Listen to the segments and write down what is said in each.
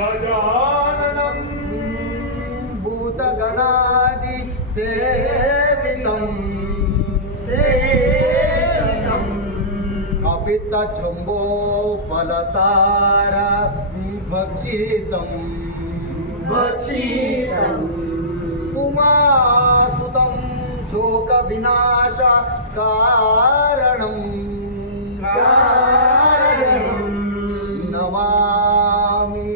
ಗಜಾನನಂ ಭೂತಗಣಾದಿ ಸೇವಿತಂ ಕಪಿತ jumbo ಫಲಸಾರ ಭಕ್ಷಿತಂ ಉಮಾಸುತಂ ಶೋಕ ವಿನಾಶ ಕಾರಣಂ ನಮಾಮಿ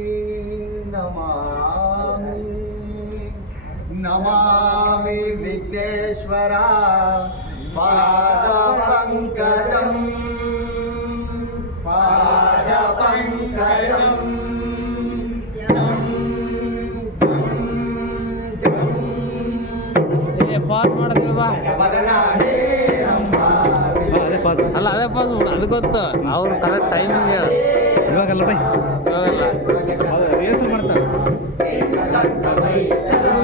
ನಮಾಮಿ ನಮಾಮಿ ವಿಘ್ನೇಶ್ವರ ಪಾದ ಪಂಕಜಂ ಪಾಸ್ ಮಾಡೋದಿಲ್ವಾ? ಅಲ್ಲ ಅದೇ ಪಾಸ್ ಅದು ಗೊತ್ತು. ಅವ್ರು ಕರೆಕ್ಟ್ ಟೈಮಿಂಗ್ ಹೇಳ. ಇವಾಗಲ್ಲ ಬೈ, ಇವಾಗಲ್ಲ ರಿಹರ್ಸಲ್ ಮಾಡ್ತಾರೆ.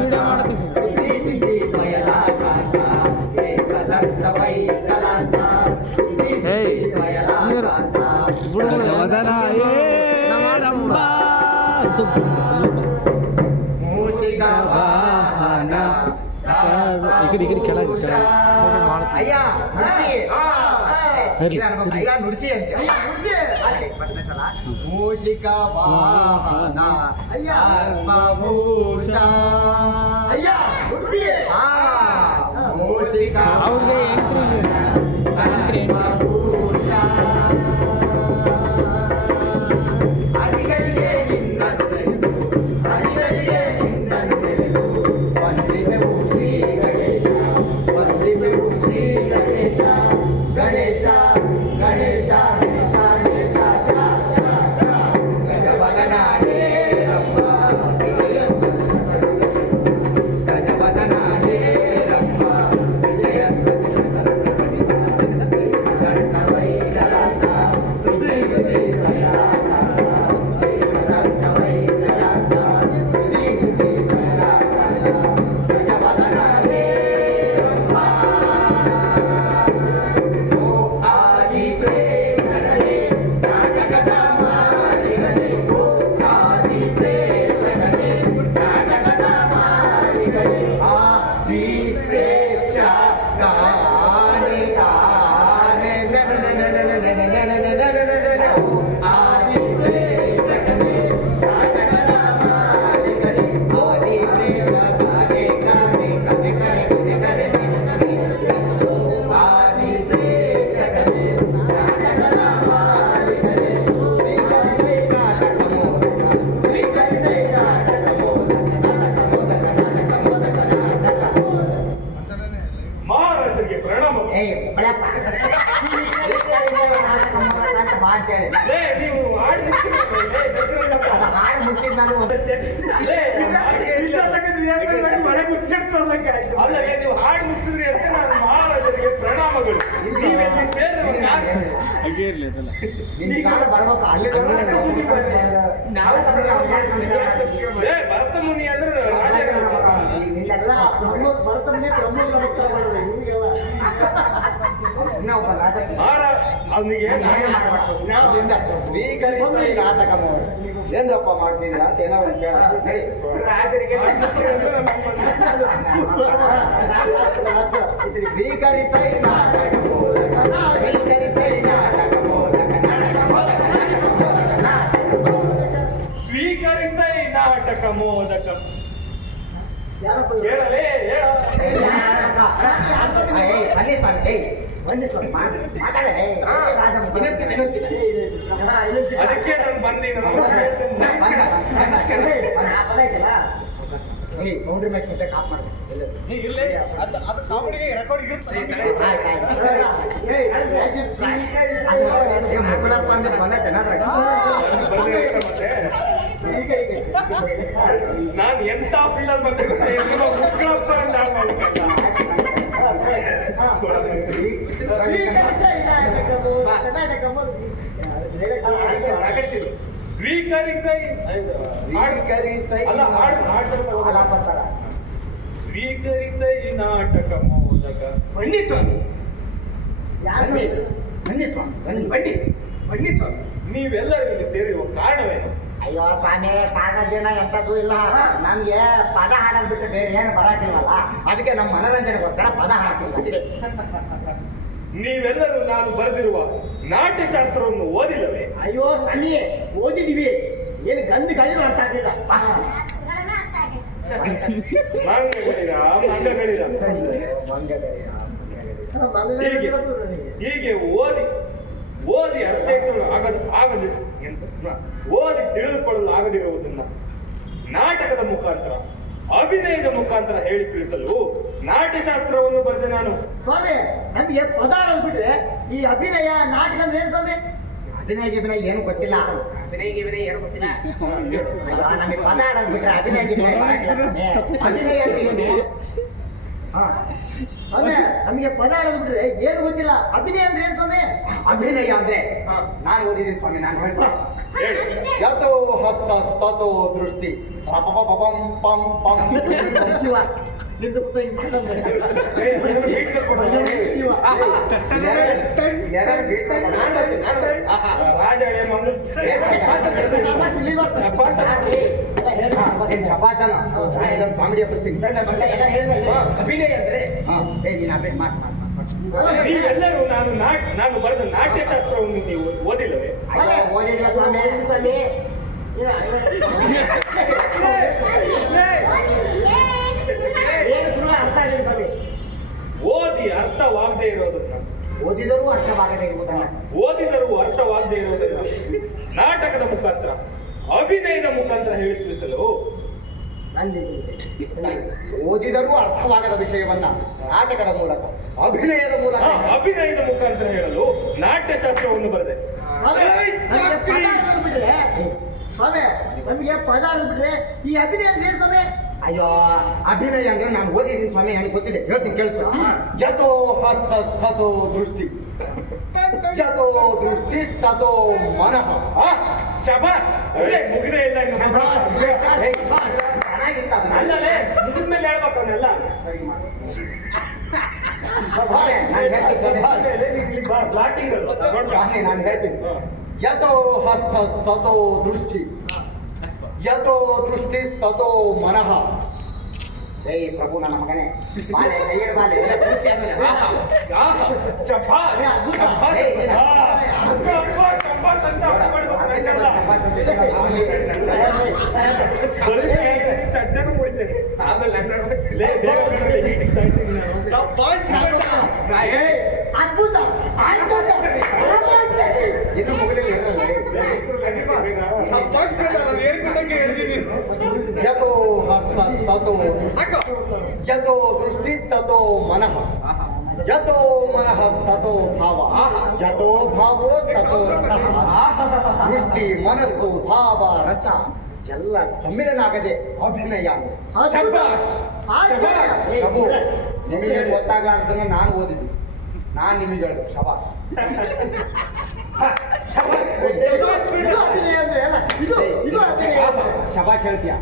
ವಿಡಿಯೋ ಮಾಡ್ತೀವಿ. ಏಯ್ ಬಿಡು ಗಜವದನ ರಂಭ ಮೂಷಿಕ ವಾಹನ ಈ ಕಡೆ ಕೆಳಗೆ ಅಯ್ಯ ನುಡಿಸಿ ಅಯ್ಯ ನುಡಿಸಿ ಅಂತ ಮೂಷಿಕ ವಾಹನ ಸರ್ವಭೂಷ ಅಯ್ಯ ನುಡಿಸಿ ಮೂಷಿಕ ಅವ್ರಿಗೆ ಎಂಟ್ರಿ ಸರ್ವಭೂಷ ಅಡಿಗಡಿಗೆ ನಿನ್ನನ್ನು ಅಡಿಗಡಿಗೆ ನಿನ್ನನ್ನು ವಂದಿಮೆವು ಶ್ರೀ ಗಣೇಶ ವಂದಿಮೆವು ಶ್ರೀ ಗಣೇಶ ಗಣೇಶ ಗಣೇಶ ಗಣೇಶ ಗಣೇಶ ಗಜವದನ ಹೇ ರಂಭ ಗಜವದನ ಹೇ ರಂಭ ವಿಜಯ ಮಹಾರಾಜರಿಗೆ ಪ್ರಣಾಮ. ನೀವು ಹಾಡು ಅಲ್ಲವೇ ನೀವು ಹಾಡು ಮುಗಿಸಿದ್ರಿ ಅಂತ ನಾನು ಮಹಾರಾಜರಿಗೆ ಪ್ರಣಾಮಗಳು. ನೀವೆಲ್ಲಿ ಸೇರುವ ಕಾರಣ ಹಾಗೆ ಇರಲಿ ಅದೆಲ್ಲ. ಭರತ ಮುನಿ ಅಂದ್ರೆ ಅವನಿಗೆ ಸ್ವೀಕರಿಸಿ ನಾಟಕ ಏನ್ರಪ್ಪ ಮಾಡ್ತಿದ್ರ ಅಂತ ಏನೋ ಒಂದು ಸ್ವೀಕರಿಸೈ ನಾಟಕ ಸ್ವೀಕರಿಸೈ ನಾಟಕ ಸ್ವೀಕರಿಸೈ ನಾಟಕ ಮೋದಕ ಹೇಳಲೇ ಅದಕ್ಕೆ ನಾನು ಬಂದೀನಿ. ಕೌಂಟ್ರಿ ಮ್ಯಾಚ್ ಅಂತ ಕಾಪ್ ಮಾಡ್ಬೇಕು. ನಾನು ಎಂತ ಫೀಲ್ಡಲ್ಲಿ ಬಂದಿರುತ್ತೆ ಉಗ್ರಪ್ಪ ಅಂತ ಸ್ವೀಕರಿಸೈ ಅಲ್ಲ ಸ್ವೀಕರಿಸೈ ನಾಟಕ ಮೋದಕ. ಬನ್ನಿ ಸ್ವಾಮಿ, ಬನ್ನಿ ಸ್ವಾಮಿ, ಬನ್ನಿ ಸ್ವಾಮಿ. ನೀವೆಲ್ಲರೂ ಇಲ್ಲಿ ಸೇರಿರುವ ಕಾರಣವೇನು? ಅಯ್ಯೋ ಸ್ವಾಮಿ, ಕಾರಣದೇನ ಎಂತದ್ದು ಇಲ್ಲ. ನಮ್ಗೆ ಪದ ಹಾಡೋದ್ ಬಿಟ್ಟು ಬೇರೆ ಏನು ಬರಾಕಿಲ್ವಲ್ಲ, ಅದಕ್ಕೆ ನಮ್ಮ ಮನೋರಂಜನೆಗೋಸ್ಕರ ಪದ ಹಾಡ್ತೀವಿ. ನೀವೆಲ್ಲರೂ ನಾನು ಬರೆದಿರುವ ನಾಟ್ಯಶಾಸ್ತ್ರವನ್ನು ಓದಿಲ್ಲವೇ? ಅಯ್ಯೋ ಸ್ವಾಮಿ, ಓದಿದೀವಿ. ಏನು ಗಂದು ಗಂಡು ಅರ್ಥ ಆಗಿಲ್ಲ. ಮಂಗಗಳಿರ ಮಂಗಗಳಿರ ಹೀಗೆ ಓದಿ ಅರ್ಥೈಸಲು ಆಗದು ಓದಿ ತಿಳಿದುಕೊಳ್ಳಲು ಆಗದಿರುವುದನ್ನ ನಾಟಕದ ಮುಖಾಂತರ, ಅಭಿನಯದ ಮುಖಾಂತರ ಹೇಳಿ ತಿಳಿಸಲು ನಾಟ್ಯಶಾಸ್ತ್ರವನ್ನು ಬರೆದೆ ನಾನು. ಸ್ವಾಮಿ, ನಮ್ಗೆ ಪದ ಬಿಟ್ರೆ ಈ ಅಭಿನಯ ನಾಟಕ ಅಂದ್ರೆ ಏನು ಸ್ವಾಮಿ? ಅಭಿನಯ ಏನು ಗೊತ್ತಿಲ್ಲ. ಅಭಿನಯ ಏನು ಗೊತ್ತಿಲ್ಲ. ನಮಗೆ ಪದ ಆಡೋದು ಬಿಟ್ರೆ ಅಭಿನಯ ಅಭಿನಯ ನಮಗೆ ಪದ ಆಡೋದು ಬಿಟ್ರೆ ಏನು ಗೊತ್ತಿಲ್ಲ. ಅಭಿನಯ ಅಂದ್ರೆ ಏನು ಸ್ವಾಮಿ? ಅಭಿನಯ ಅಂದ್ರೆ ನಾನು ಓದಿದ್ದೀನಿ ಸ್ವಾಮಿ, ನಾನು ಹೇಳ್ತೀನಿ. ಯತೋ ಹಸ್ತ ಸ್ತತೋ ದೃಷ್ಟಿ ಪಂ ಪಂ ಪಂ ಶಿವ ನಿಂದು ಶಬಾಸನ ಕಾಮಿಡಿ ಹಬ್ಬಿಸ್ತೀನಿ. ಅಭಿನಯ ಅಂದ್ರೆ ನೀವೆಲ್ಲರೂ ನಾನು ಬರೆದ ನಾಟ್ಯಶಾಸ್ತ್ರವನ್ನು ನೀವು ಓದಿಲ್ಲವೇ? ಓದಿಲ್ಲ ಸ್ವಾಮಿ. ಸ್ವಾಮಿ ಓದಿ ಅರ್ಥವಾಗದೆ ಇರೋದನ್ನ, ಓದಿದರೂ ಅರ್ಥವಾಗದೆ ಇರುವುದನ್ನ, ನಾಟಕದ ಮುಖಾಂತರ, ಅಭಿನಯದ ಮುಖಾಂತರ ಹೇಳಿ ತಿಳಿಸಲು. ಓದಿದರೂ ಅರ್ಥವಾಗದ ವಿಷಯವನ್ನ ನಾಟಕದ ಮೂಲಕ, ಅಭಿನಯದ ಮೂಲಕ, ಅಭಿನಯದ ಮುಖಾಂತರ ಹೇಳಲು ನಾಟ್ಯಶಾಸ್ತ್ರವನ್ನು ಬರೆದೆ. ಸ್ವಾಮಿ, ನಮಗೆ ಪದ ಬಿಟ್ರೆ ಈ ಅಭಿನಯ ಅಂದ್ರೆ ಸ್ವಾಮಿ? ಅಯ್ಯೋ, ಅಭಿನಯ ಅಂದ್ರೆ ನಾನು ಓದಿದ್ದೀನಿ ಸ್ವಾಮಿ, ನನಗೆ ಗೊತ್ತಿದೆ, ಹೇಳ್ತೀನಿ ಕೇಳಿಸ್ಕೊ. ಯತೋ ಹಸ್ತ ಸ್ತತೋ ದೃಷ್ಟಿ, ಯತೋ ದೃಷ್ಟಿ ಸ್ತತೋ ಮನಃ. ಶಬಾಷ್, ಮುಗಿದೇ ಇಲ್ಲ ಇನ್ನು. ಚೆನ್ನಾಗಿತ್ತ ಅಲ್ಲೇ ಮುಗಿದ ಮೇಲೆ ಹೇಳ್ಬೇಕಲ್ಲ. ನಾನು ಹೇಳ್ತೀನಿ. ಯತೋ ಹಸ್ತ ಸ್ತತೋ ದೃಷ್ಟಿ, ಯತೋ ದೃಷ್ಟಿ ಸ್ತತೋ ಮನಃ. ಏ ಪ್ರಭು, ನನ್ನ ಮಗನೇ, ಬಾಲೆ ಕೈಯಡ ಬಾಲೆ ಚಡ್ಡನು ಕುಡಿತೇನೆ ಆಮೇಲೆ ಅದ್ಭುತ. ಇನ್ನು ಮುಗಿಲಿಲ್ಲ. ಯತೋ ಹಸ್ತ ಸ್ತತೋ ಯತೋ ದೃಷ್ಟಿ ಸ್ತತೋ ಮನಃ, ಯತೋ ಮನಃ ಸ್ತತೋ ಭಾವ, ಯತೋ ಭಾವೋ ತತೋ ರಸಃ. ದೃಷ್ಟಿ, ಮನಸ್ಸು, ಭಾವ, ರಸ ಎಲ್ಲ ಸಮ್ಮಿಲನ ಆಗದೆ ಅಭಿನಯ. ಪ್ರಭು, ನಿಮಗೆ ಗೊತ್ತಾಗಲ್ಲ ಅಂತ ನಾನು ಓದಿದ್ದು, ನಾನು ನಿಮಗೆ ಹೇಳುದು ಶಬಾಷ್. ಶಬಾಷ್ ಹೇಳ್ತೀಯ?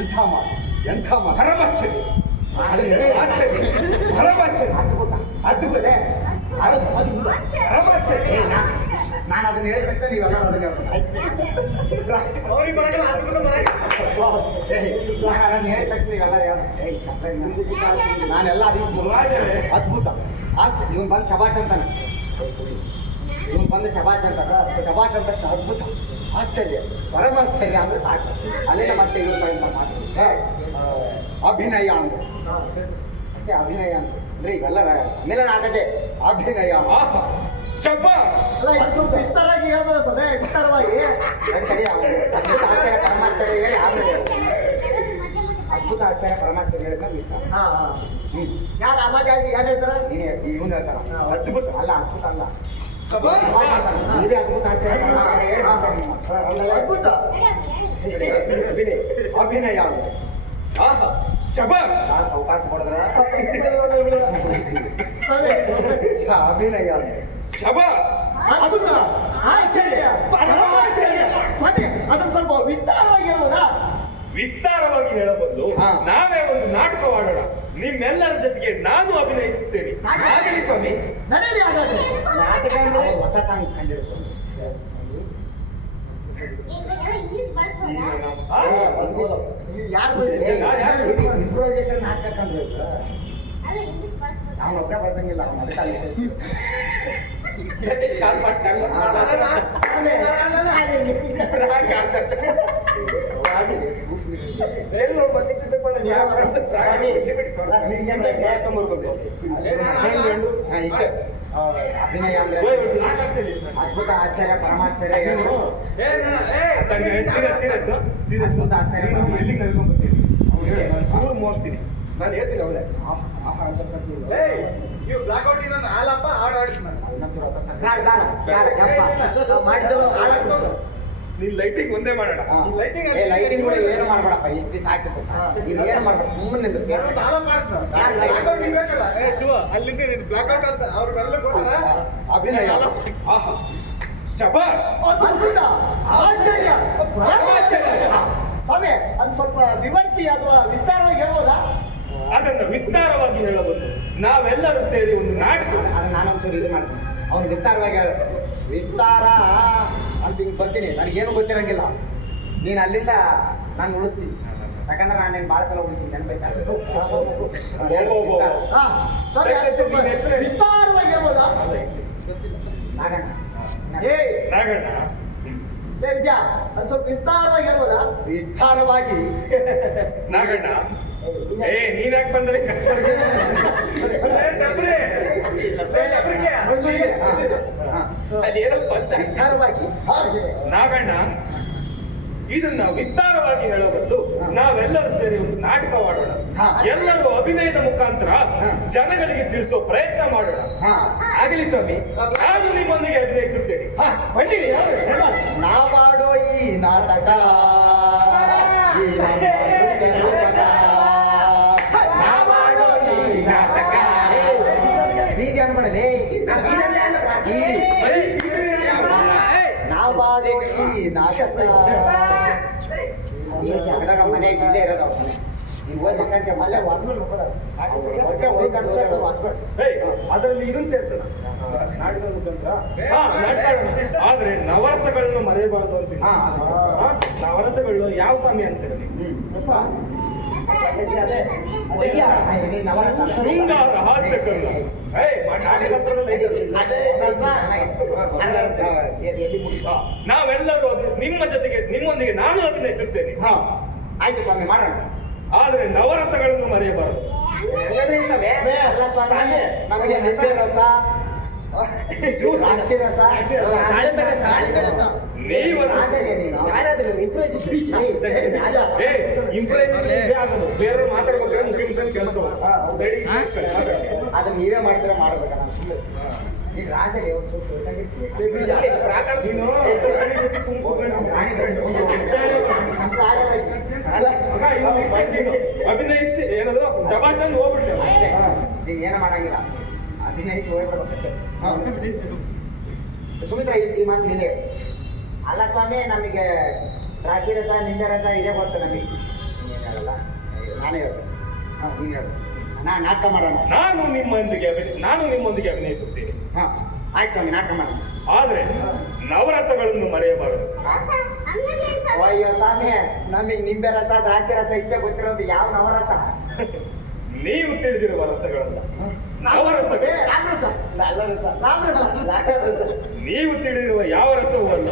ಎಂಥ ಮಾತು, ಎಂಥ ಮಾತು. ಹರಮಚ್ಚರಿ ಅದ್ಭುತ. ನಾನು ಅದನ್ನ ಹೇಳಿದ ತಕ್ಷಣ ನೀವೆಲ್ಲ ಅದನ್ನ ನಾನು ಹೇಳಿದ ತಕ್ಷಣ ನೀವೆಲ್ಲ ನಾನೆಲ್ಲ ಅದಕ್ಕೆ ಅದ್ಭುತ. ಇವನ್ ಬಂದು ಶಬಾಷ್ ಅಂತಾನೆ, ಇವನ್ ಬಂದು ಶಬಾಷ್ ಅಂತ, ಶಬಾಷ್ ಅಂತ ತಕ್ಷಣ ಅದ್ಭುತ, ಆಶ್ಚರ್ಯ, ಪರಮಾಶ್ಚರ್ಯ ಅಂದ್ರೆ ಸಾಕು. ಅಲ್ಲಿಂದ ಮತ್ತೆ ಅಭಿನಯ ಅಂದ್ರೆ ಅಷ್ಟೇ. ಅಭಿನಯ ಅಂದ್ರೆ ಇವೆಲ್ಲ ಸಮ್ಮಿಲನ ಆಗದೆ ಅಭಿನಯ. ಶಬಾಷ್. ವಿಸ್ತಾರವಾಗಿ ಹೇಳ್ಬೋದು ಸದೇ, ವಿಸ್ತಾರವಾಗಿ ಅದ್ಭುತ, ಆಶ್ಚರ್ಯ, ಪರಮಾಶ್ಚರ್ಯ ಹೇಳಿ ಆಮೇಲೆ ಅದ್ಭುತ, ಆಶ್ಚರ್ಯ, ಪರಮಾಶ್ಚರ್ಯ ಹೇಳಿದ್ರೆ ವಿಸ್ತಾರ. ಯಾರು ಅವಾಗ ಯಾರು ಹೇಳ್ತಾರ? ಇವನು ಹೇಳ್ತಾರ ಅದ್ಭುತ. ಅಲ್ಲ, ಅದ್ಭುತ ಅಲ್ಲ, ಇದೇ ಅದ್ಭುತ, ಆಶ್ಚರ್ಯ, ಅದ್ಭುತ. ಅಭಿನಯ ಶಬಾಷ್. ಅವಕಾಶ ಕೊಡಿದ್ರ ಅಭಿನಯ ಶಬಾಷ್. ಅದ್ಭುತ, ಆಶ್ಚರ್ಯ, ಪರಮಾಶ್ಚರ್ಯ. ಅದನ್ನ ಸ್ವಲ್ಪ ವಿಸ್ತಾರವಾಗಿ ಹೇಳ್ಬೋದಾ? ವಿಸ್ತಾರವಾಗಿ ಹೇಳಬಲ್ಲು. ನಾವೇ ಒಂದು ನಾಟಕವಾಡೋಣ, ನಿಮ್ಮೆಲ್ಲರ ಜೊತೆಗೆ ನಾನು ಅಭಿನಯಿಸುತ್ತೇನೆ. ಆಗಲಿ ಸ್ವಾಮಿ, ನಡೆಯಲಿ. ಹಾಗಾದ್ರೆ ನಾಟಕ ಹೊಸ ಸಾಂಗ್ ಕಂಡಿಡ್ಕೊಂಡು ಈಗ ನಾವು ಯಾರು ಇಂಪ್ರೂವೈಸೇಷನ್ ನಾಟಕ ಅಂದ್ರೆ ಅವನ ಒಬ್ಬನೇ ಬಳಸಂಗಿಲ್ಲ ಅವನ ಅದಕ್ಕೆ ಕಾಲ್ ಮಾಡ್ತಾರೆ ಇಷ್ಟೇ ಅಭಿನಯ ಅಂದ್ರೆ ಅದ್ಭುತ ಆಶ್ಚರ್ಯ ಪರಮಾಶ್ಚರ್ಯ ಸೀರಿಯಸ್ ಎಲ್ಲಿಗೆ ನಡ್ಕೊಂಡ್ಬರ್ತೀನಿ ಚೂರು ಮೋಗ್ತೀನಿ ನಾನು ಹೇಳ್ತೀನಿ ಅವಳೆ ನೀವು ಬ್ಲಾಕ್ ಔಟ್ ಇನ್ನೊಂದು ಹಾಲಪ್ಪ ಹಾಡು ಆಡಿಸ್ತೀನಿ ನೀನ್ ಲೈಟಿಂಗ್ ಒಂದೇ ಮಾಡೋಣ ಲೈಟಿಂಗ್ ಕೂಡ ಏನು ಮಾಡ್ಬೇಡಪ್ಪ ಇಷ್ಟು ಸಾಕಿತ್ತು ಇಲ್ಲಿ ಏನು ಮಾಡ್ಬೇಡ ಸುಮ್ಮನೆ ಅಲ್ಲಿಂದ ಬ್ಲಾಕ್ ಔಟ್ ಅಂತ ಅವ್ರಿಗೆಲ್ಲ ಕೊಟ್ಟಾರ ಅಭಿನಯ ಆಹಾ ಶಬಾಷ್ ಅದ್ಭುತ ಆಶ್ಚರ್ಯ ಸ್ವಾಮಿ ಅದು ಸ್ವಲ್ಪ ವಿವರಿಸಿ ಅಥವಾ ವಿಸ್ತಾರವಾಗಿ ಹೇಳ್ಬೋದಾ ಅದನ್ನ ವಿಸ್ತಾರವಾಗಿ ಹೇಳಬಹುದು ನಾವೆಲ್ಲರೂ ಸೇರಿ ಒಂದು ನಾಟಕ ಅದು ನಾನೊಂಚೂರು ಇದು ಮಾಡ್ತೀನಿ ಅವ್ನು ವಿಸ್ತಾರವಾಗಿ ಹೇಳ ವಿಸ್ತಾರ ಅಂತ ಹಿಂಗೆ ಬರ್ತೀನಿ ನನಗೇನು ಗೊತ್ತಿರಂಗಿಲ್ಲ ನೀನು ಅಲ್ಲಿಂದ ನಾನು ಉಳಿಸ್ತೀನಿ ಯಾಕಂದ್ರೆ ನಾನು ನೀನು ಭಾಳ ಸಲ ಉಳಿಸ್ತೀನಿ ನೆನಪೈತಾ ವಿಸ್ತಾರವಾಗಿ ಹೇಳ್ಬೋದಾ ನಾಗಣ್ಣ ನಾಗಣ್ಣ ವಿಜಯ ಅದು ಸ್ವಲ್ಪ ವಿಸ್ತಾರವಾಗಿ ಹೇಳ್ಬೋದಾ ವಿಸ್ತಾರವಾಗಿ ನಾಗಣ್ಣ ನೀನ್ ಯಾಕೆ ಬಂದ್ರೆ ಅದೇನೋ ವಿಸ್ತಾರವಾಗಿ ನಾಗಣ್ಣ ಇದನ್ನ ವಿಸ್ತಾರವಾಗಿ ಹೇಳೋ ಬದಲು ನಾವೆಲ್ಲರೂ ಸೇರಿ ಒಂದು ನಾಟಕವಾಡೋಣ ಎಲ್ಲರೂ ಅಭಿನಯದ ಮುಖಾಂತರ ಜನಗಳಿಗೆ ತಿಳಿಸೋ ಪ್ರಯತ್ನ ಮಾಡೋಣ ಆಗಲಿ ಸ್ವಾಮಿ ನಾನು ನಿಮ್ಮೊಂದಿಗೆ ಅಭಿನಯಿಸುತ್ತೇನೆ ನಾವಾಡೋ ಈ ನಾಟಕ ನಾವಾಡೋ ಈ ನಾಟಕ ಪ್ರೀತಿ ಅನ್ಬೇಡಲೇ ನಾವಾಡೋ ಈ ನಾಟಕ ಮನೆ ಇಲ್ಲೇ ಇರೋದು ಅವ್ರ ಮನೆ ನೀನು ಓದ್ಬೇಕಂತ ಮಲ್ಲೆ ವಾಚ್ಮೆಂಟ್ ಅದರಲ್ಲಿ ಇದನ್ನು ಸೇರ್ಸೋಣ ನಾಟಕದ ಮುಖಾಂತರ ಆದ್ರೆ ನವರಸಗಳನ್ನು ಮರೆಯಬಾರದು ಅಂತೀನಿ ನವರಸಗಳು ಯಾವ ಸ್ವಾಮಿ ಅಂತೀರ ಶೃಂಗಾರ ಹಾಸ್ಯ ಕರ್ಣ ನಾವೆಲ್ಲರೂ ನಿಮ್ಮೊಂದಿಗೆ ನಾನು ಅಭಿನಯಿಸುತ್ತೇನೆ ಆಯ್ತು ಸ್ವಾಮಿ ಮಾಡೋಣ ಆದ್ರೆ ನವರಸಗಳನ್ನು ಮರೆಯಬಾರದು ನಮಗೆ ನಿಂಬೆ ರಸ ದ್ರಾಕ್ಷಿ ರಸ ಬೇರೆ ಮಾತಾಡ್ಬೇಕಾದ್ರೆ ಮುಖ್ಯಮಂತ್ರಿ ಕೇಳ್ಕೊ ಅದನ್ನ ನೀವೇ ಮಾಡ್ತೀರಾ ಮಾಡ್ಬೇಕ ನಾನು ಸುಮ್ಮನೆ ಈಗ ರಾಜಗೆ ಒಂದು ಅಭಿನಯಿಸಿ ಏನಾದ್ರು ಶಬಾಷನ್ ಹೋಗ್ಬಿಡ್ಲಿ ಈಗ ಏನು ಮಾಡಂಗಿಲ್ಲ ಅಭಿನಯಿಸಿ ಹೋಗ್ಬಿಡ್ಬೇಕಷ್ಟೇ ಸುಮಿತ್ರ ಈ ಮಾತು ನೀನೇ ಅಲ್ಲ ಸ್ವಾಮಿ ನಮಗೆ ದ್ರಾಕ್ಷಿ ರಸ ನಿಂಬೆ ರಸ ಇದೇ ಗೊತ್ತು ನಮಗೆ ನೀನು ಹೇಳಲ್ಲ ನಾನೇ ಹೇಳ್ಬೇಕು ನೀನು ಹೇಳು ನಾಟಕ ಮಾಡೋಣ ನಾನು ನಿಮ್ಮೊಂದಿಗೆ ಅಭಿನಯಿಸುತ್ತೇನೆ ಆಯ್ತು ಸ್ವಾಮಿ ನಾಟಕ ಮಾಡೋಣ ಆದ್ರೆ ನವರಸಗಳನ್ನು ಮರೆಯಬಾರದು ಅಯ್ಯೋ ಸ್ವಾಮಿ ನಮಗೆ ನಿಂಬೆ ರಸ ದ್ರಾಕ್ಷಿ ರಸ ಇಷ್ಟೇ ಗೊತ್ತಿರೋದು ಯಾವ ನವರಸ ನೀವು ತಿಳಿದಿರುವ ರಸಗಳಲ್ಲ ನವರಸಗಳು ನೀವು ತಿಳಿದಿರುವ ಯಾವ ರಸವೂ ಅಲ್ಲ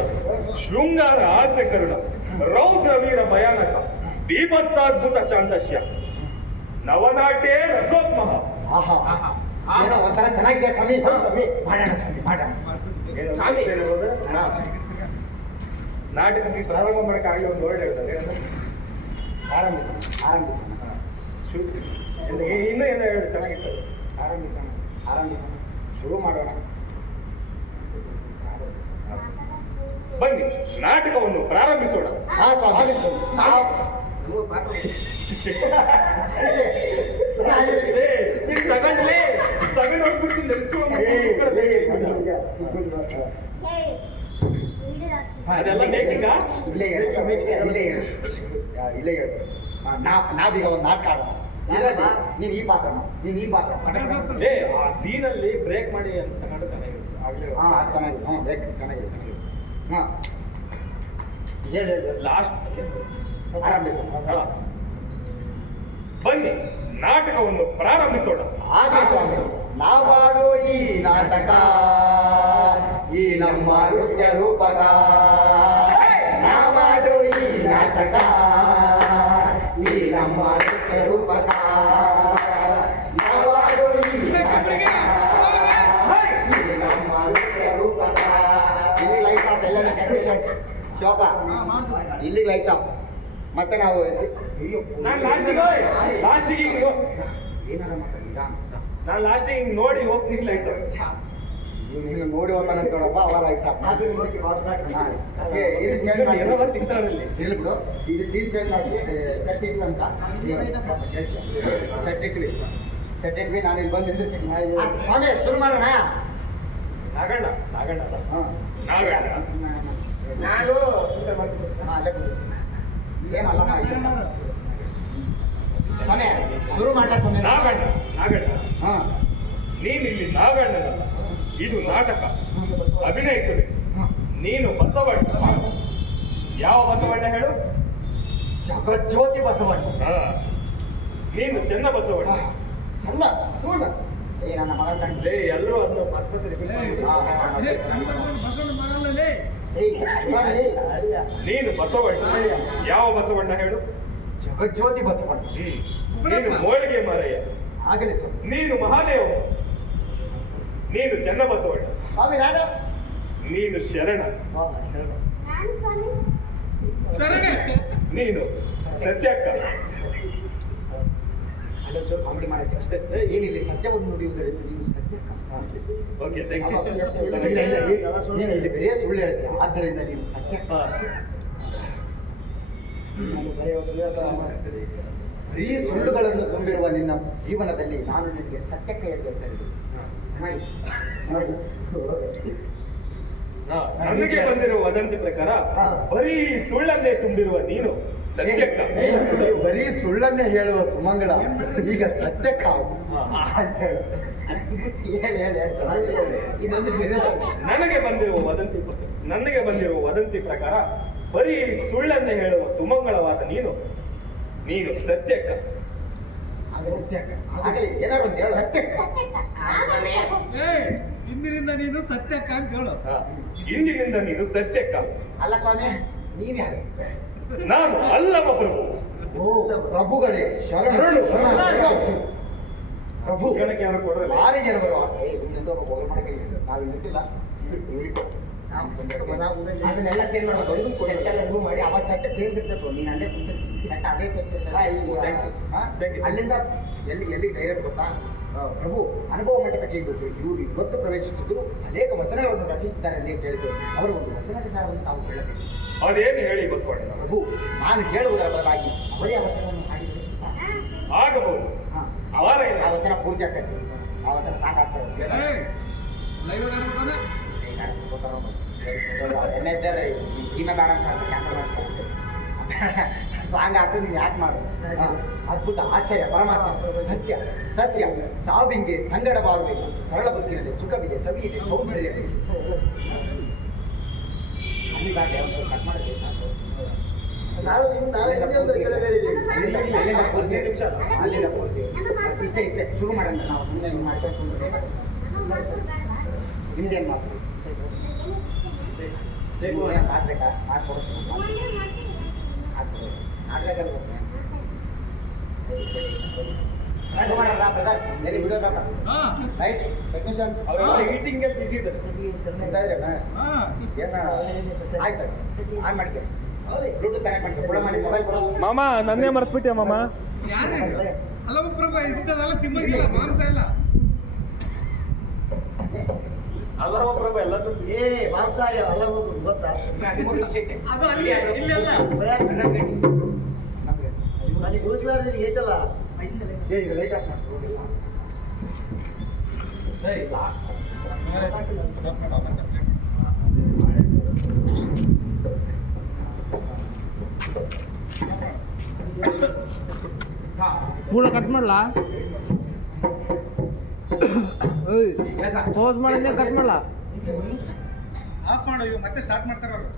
ಶೃಂಗಾರ ಹಾಸ್ಯ ಕರುಣ ರೌದ್ರ ವೀರ ಭಯಾನಕ ಬೀಭತ್ಸಾದ್ಭುತ ಶಾಂತಶ್ಯ ನವನಾಟ್ಯ ರಸೋತ್ಮಹ ಏನೋ ಒಂಥರ ಚೆನ್ನಾಗಿದೆ ಸ್ವಾಮಿ ಮಾಡೋಣ ಸ್ವಾಮಿ ಮಾಡೋಣ ಸ್ವಾಮಿ ನಾಟಕಕ್ಕೆ ಪ್ರಾರಂಭ ಮಾಡಕ್ಕಾಗಲಿ ಒಂದು ವರ್ಡ್ ಹೇಳ್ತಾರೆ ಆರಂಭಿಸೋಣ ಇನ್ನೂ ಏನೋ ಹೇಳಿ ಚೆನ್ನಾಗಿರ್ತದೆ ಆರಂಭಿಸೋಣ ಶುರು ಮಾಡೋಣ ಬನ್ನಿ ನಾಟಕವನ್ನು ಪ್ರಾರಂಭಿಸೋಣ ತಗೊಂಡು ಹೋಗ್ಬಿಡ್ತೀನಿ ಅದೆಲ್ಲ ಮೇಕಿಂಗ ಇಲ್ಲೇ ಹೇಳು ನಾವೀಗ ಒಂದು ನಾಟಕ ಆಡೋಣ ನೀನು ಈ ಪಾತ್ರ ಆ ಸೀನಲ್ಲಿ ಬ್ರೇಕ್ ಮಾಡಿ ಅಂತ ತಗೊಂಡು ಚೆನ್ನಾಗಿರುತ್ತೆ ಆಗ್ಲೇ ಚೆನ್ನಾಗಿದೆ ಬ್ರೇಕ್ ಚೆನ್ನಾಗಿದೆ ಹೇಳಿ ಲಾಸ್ಟ್ ಆರಂಭಿಸೋಣ. ಬನ್ನಿ ನಾಟಕವನ್ನು ಪ್ರಾರಂಭಿಸೋಣ. ಹಾಗೆ ಸ್ವಾಮಿ, ನಾವಾಡೋ ಈ ನಾಟಕ ಈ ನಮ್ಮ ನೃತ್ಯ ರೂಪಕ. ನಾವಾಡೋ ಈ ನಾಟಕ ಈ ನಮ್ಮ ನೃತ್ಯ ರೂಪಕ. ನಾವಾಡೋ ಈ ನಾಟಕ ಈ ನಮ್ಮ ನೃತ್ಯ ರೂಪಕ. ಇಲ್ಲಿ ಲೈಟ್ಸ್ ಆಫ್, ಎಲ್ಲ ಡೆಕೋರೇಷನ್ಸ್ ಶೋಭಾ, ಇಲ್ಲಿ ಲೈಟ್ಸ್ ಆಫ್. ಮತ್ತೆ ನಾವು ನಾನು ಲಾಸ್ಟಿಗೆ ಏನಾರ ಮಾತಾಡಿದ ನಾನು ಲಾಸ್ಟಿಗೆ ಹಿಂಗ್ ನೋಡಿ ಹೋಗ್ತೀನಿ ಲೈಟ್ಸ್ ನೀನು ನೋಡಿ ಹೋಗೋಣ ನೋಡಪ್ಪ. ಅವ ಲೈಟ್ಸ್ ಆಫ್. ಇದು ಚೇಂಜ್ ಮಾಡಿ ಇಲ್ಲಿ ಬಿಡು. ಇದು ಸೀನ್ ಚೇಂಜ್ ಮಾಡಿ ಸೆಟ್ ಇಟ್ವಿ ಅಂತ ಸೆಟ್ ಇಟ್ವಿ. ನಾನು ಇಲ್ಲಿ ಬಂದು ನಿಂತಿರ್ತೀನಿ. ಸ್ವಾಮಿ ಶುರು ಮಾಡೋಣ. ನಾಗಣ್ಣ ಹಾಂ ನಾಗಣ್ಣ ನಾನು ಸೇಮ್ ಅಲ್ಲಮ್ಮ. ಸ್ವಾಮಿ ಶುರು ಮಾಡ್ಲಾ ಸ್ವಾಮಿ? ನಾಗಣ್ಣ ಹಾಂ ನೀನು ಇಲ್ಲಿ ನಾಗಣ್ಣನಲ್ಲ, ಇದು ನಾಟಕ. ಅಭಿನಯಿಸಬೇಕು. ನೀನು ಬಸವಣ್ಣ. ಯಾವ ಬಸವಣ್ಣ ಹೇಳು? ಜಗಜ್ಯೋತಿ ಬಸವಣ್ಣ. ಹಾ, ನೀನು ಚೆನ್ನ ಬಸವಣ್ಣ. ಚಂದ ಬಸವಣ್ಣ. ಏ ನನ್ನ ಮಗಳ ಕಂಡು ಲೇ ಎಲ್ಲರೂ ಅದನ್ನ ಮರ್ತದೆ. ನೀನು ಬಸವಣ್ಣ. ಯಾವ ಬಸವಣ್ಣ ಹೇಳು? ಜಗಜ್ಯೋತಿ ಬಸವಣ್ಣ. ನೀನು ಮೋಳಿಗೆ ಮಾರಯ್ಯ. ಆಗಲಿ ಸ್ವಾಮಿ. ನೀನು ಮಹಾದೇವ. ನೀನು ಚೆನ್ನ ಬಸವಣ್ಣ. ಸ್ವಾಮಿ ನಾನು ನೀನು ಶರಣ. ನೀನು ಸತ್ಯಕ್ಕ. ಅಲ್ಲೊಂಚೂರು ಕಾಮಿಡಿ ಮಾಡಕ್ಕೆ ಅಷ್ಟೇ. ಏನಿಲ್ಲಿ ಸತ್ಯವನ್ನು ನುಡಿಯುವುದರಿಂದ ನೀನು ಸತ್ಯಕ್ಕ. ಓಕೆ, ಥ್ಯಾಂಕ್ ನೀನು ಇಲ್ಲಿ ಬರೀ ಸುಳ್ಳು ಹೇಳ್ತೀಯ, ಆದ್ದರಿಂದ ನೀನು ಸತ್ಯಕ್ಕ. ಬರೀ ಸುಳ್ಳುಗಳನ್ನು ತುಂಬಿರುವ ನಿನ್ನ ಜೀವನದಲ್ಲಿ ನಾನು ನಿನಗೆ ಸತ್ಯಕ್ಕ ಎಂದು ಸರಿ. ನನಗೆ ಬಂದಿರುವ ವದಂತಿ ಪ್ರಕಾರ ಬರೀ ಸುಳ್ಳನ್ನೇ ತುಂಬಿರುವ ನೀನು ಸತ್ಯಕ್ಕ. ಬರೀ ಸುಳ್ಳನ್ನೇ ಹೇಳುವ ಸುಮಂಗಳ ಈಗ ಸತ್ಯಕ್ಕ ಅಂತ ಹೇಳು. ಇನ್ನೊಂದು ನನಗೆ ಬಂದಿರುವ ವದಂತಿ ಪ್ರಕಾರ ಬರೀ ಸುಳ್ಳನ್ನೇ ಹೇಳುವ ಸುಮಂಗಳವಾದ ನೀನು ಸತ್ಯಕ್ಕ. ಸತ್ಯಕ್ಕ ಆಗಲಿ, ಏನಾರು ಒಂದು ಹೇಳು. ಸತ್ಯಕ್ಕ ಇಂದಿನಿಂದ ನೀನು ಸತ್ಯಕ್ಕ ಅಂತ ಹೇಳು. ಇಂದಿನಿಂದ ನೀನು ಸತ್ಯಕ್ಕ. ಅಲ್ಲ ಸ್ವಾಮಿ, ನೀವ್ಯಾರು? ನಾನು ಅಲ್ಲವ ಪ್ರಭು. ಪ್ರಭುಗಳೇ ಶರಣು. ಪ್ರಭು ಗಣಕ್ಕೆ ಯಾರು ಕೊಡ್ರಲ್ಲ. ಭಾರಿ ಜನ ಬರುವ ನಾವು ನಿಂತಿಲ್ಲ. ಅದನ್ನೆಲ್ಲ ಚೇಂಜ್ ಮಾಡ್ಬೇಕು. ಸೆಟ್ ಎಲ್ಲ ರಿಮೂವ್ ಮಾಡಿ ಅವ ಸೆಟ್ ಚೇಂಜ್ ಇರ್ತದೆ. ನೀನು ಅಲ್ಲೇ ಸೆಟ್ ಅದೇ ಸೆಟ್ ಇರ್ತದೆ. ಅಲ್ಲಿಂದ ಎಲ್ಲಿ ಡೈರೆಕ್ಟ್ ಗೊತ್ತಾ? ಪ್ರಭು ಅನುಭವ ಮಂಟಪಕ್ಕೆ ಇದ್ದದ್ದು ಇವರು ಇವತ್ತು ಪ್ರವೇಶಿಸಿದ್ರು ಅನೇಕ ವಚನಗಳನ್ನು ರಚಿಸಿದ್ದಾರೆ ಅಂತ ಕೇಳಿದ್ದೇವೆ. ಅವರ ಒಂದು ವಚನದ ಸಾರವನ್ನು ನಾವು ಕೇಳಬೇಕು. ಅದೇನು ಹೇಳಿ ಬಸವಣ್ಣ? ಪ್ರಭು ನಾನು ಹೇಳುವುದರ ಬದಲಾಗಿ ಅವರೇ ಆ ವಚನವನ್ನು ಹಾಡಿದರು ಆಗಬಹುದು. ಆ ವಚನ ಪೂರ್ತಿ ಆಗ್ತದೆ. ಆ ವಚನ ಸಾಕಾಗ್ತದೆ. ಭೀಮೆ ಬೇಡ ಅಂತ ಕ್ಯಾನ್ಸಲ್ ಮಾಡ್ತಾರೆ. ಸಾಂಗ್ ಹಾಕಿ ನೀನು ಯಾಕೆ ಮಾಡು? ಅದ್ಭುತ, ಆಶ್ಚರ್ಯ, ಪರಮಾಚಾರ್ಯ, ಸತ್ಯ ಸತ್ಯ. ಸಾವಿಂಗೆ ಸಂಗಡ ಬಾರುವೆ, ಸರಳ ಬದುಕಿನಲ್ಲಿ ಸುಖವಿದೆ, ಸವಿ ಇದೆ, ಸೌಂದರ್ಯ. ಅಲ್ಲಿ ಬಾಗಿ ಒಂದು ಕಟ್ ಮಾಡಿದ್ರೆ ಸಾಕು. ಅಲ್ಲಿಂದ ಪೂರ್ತಿ ಇಷ್ಟೇ ಶುರು ಮಾಡೋಣ. ನಾವು ಸುಮ್ಮನೆ ಹಿಂಗೆ ಮಾಡ್ಕೊಂಡು ನಿಮ್ದೇನು ಮಾಡ್ತೀವಿ? ಮಾಡ್ಬೇಕಾ? ಮಾಡ್ಕೊಡ್ತೀನಿ. ಬ್ರದರ್ ಎಲ್ಲಿ ವಿಡಿಯೋಗ್ರಾಫರ್, ಲೈಟ್ಸ್ ಟೆಕ್ನಿಷಿಯನ್ಸ್ ಅವರೆಲ್ಲ ಎಡಿಟಿಂಗ್ ಅಲ್ಲಿ ಬಿಸಿ ಇದ್ದಾರೆ. ಆಯ್ತು, ಆನ್ ಮಾಡ್ತೀವಿ. ಬ್ಲೂಟೂತ್ ಕನೆಕ್ಟ್ ಮಾಡ್ತೀವಿ. ಕೂಡ ಮಾಡಿ ಮೊಬೈಲ್ ಬರೋದು. ಮಾಮ ನನ್ನೇ ಮರ್ತ್ಬಿಟ್ಟೆ ಮಾಮ. ಯಾರು ಅಲ್ಲವ ಪ್ರಭು, ಇಂಥದೆಲ್ಲ ತಿಮ್ಮಗಿಲ್ಲ, ಮಾಂಸ ಇಲ್ಲ. ಅಲ್ಲವ ಪ್ರಭು ಎಲ್ಲ ಮಾಂಸಾಹಾರಿ ಅಲ್ಲ ಗೊತ್ತಾ? ಅದು ಅಲ್ಲಿ ಇಲ್ಲಿ ಅಲ್ಲ. ನನಗೆ ಉಳಿಸಲಾರ ಐತಲ್ಲ. ಈಗ ಲೈಟ್ ಆಫ್ ಕೂಡ ಕಟ್ ಮಾಡಲಾ? ಪೋಸ್ ಮಾಡಿದ್ರೆ ಕಟ್ ಮಾಡಲಾ? ಆಫ್ ಮಾಡು, ಇವಾಗ ಮತ್ತೆ ಸ್ಟಾರ್ಟ್ ಮಾಡ್ತಾರ ಅವರು.